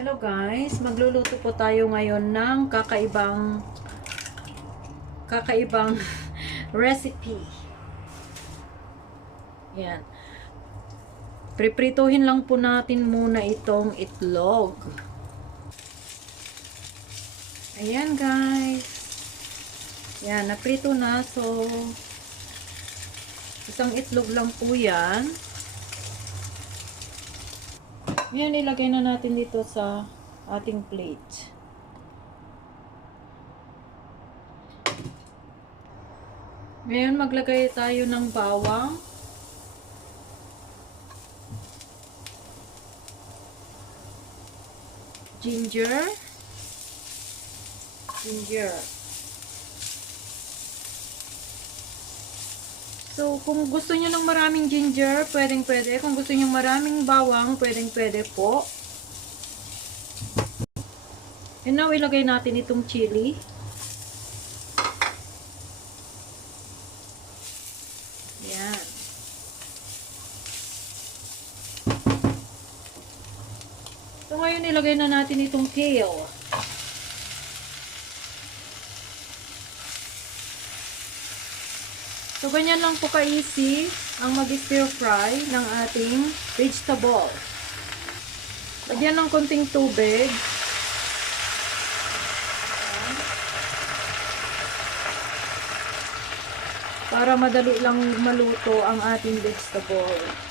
Hello guys, magluluto po tayo ngayon ng kakaibang recipe. Yan. Priprituhin lang po natin muna itong itlog. Ayan guys. Yan, naprito na. So, isang itlog lang po yan. Yan, ilagay na natin dito sa ating plate. Ngayon, maglagay tayo ng bawang. Ginger. So, kung gusto niyo ng maraming ginger, pwedeng-pwede. Kung gusto niyo maraming bawang, pwedeng-pwede po. And now, ilagay natin itong chili. Yan. So, ngayon, ilagay na natin itong kale. So, ganyan lang po ka-easy ang mag-stir fry ng ating vegetable. Lagyan ng konting tubig. Para madali lang maluto ang ating vegetable.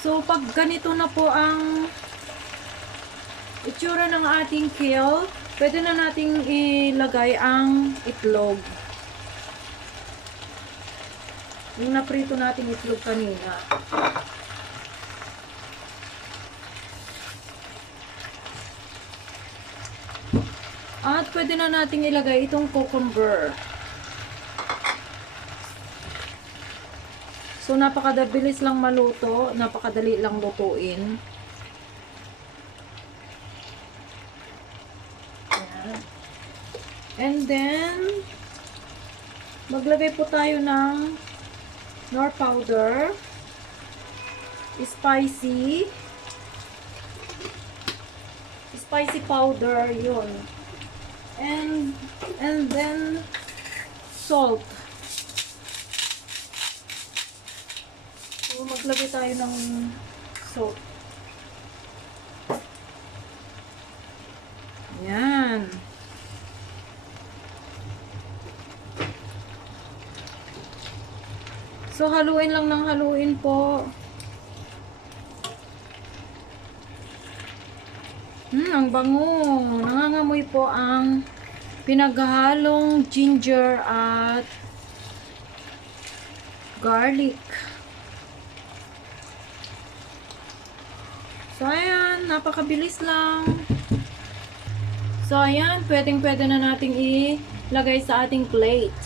So, pag ganito na po ang itsura ng ating kale, pwede na nating ilagay ang itlog. Yung naprito natin itlog kanina. At pwede na nating ilagay itong cucumber. So, napakadabilis lang maluto, napakadali lang lutuin. Ayan. And then, maglagay po tayo ng nor powder, spicy powder, yun. And then, salt. So, maglagay tayo ng salt. Yan. So, haluin lang ng haluin po. Ang bango. Nangangamoy po ang pinaghahalong ginger at garlic. So, ayan. Napakabilis lang. So, ayan. Pwedeng-pwede na nating ilagay sa ating plate.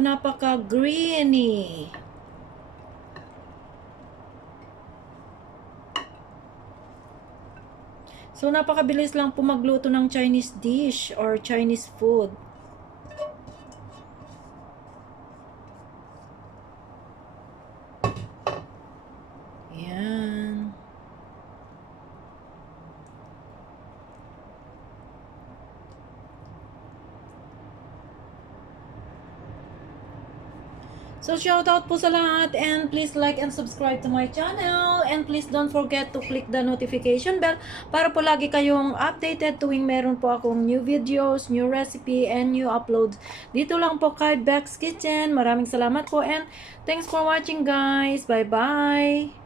Napaka-greeny. So, napakabilis lang po magluto ng Chinese dish or Chinese food. Ayan. So, shout out po sa lahat and please like and subscribe to my channel and please don't forget to click the notification bell para po lagi kayong updated tuwing meron po akong new videos, new recipe, and new uploads. Dito lang po kay Beck's Kitchen. Maraming salamat po and thanks for watching guys. Bye-bye!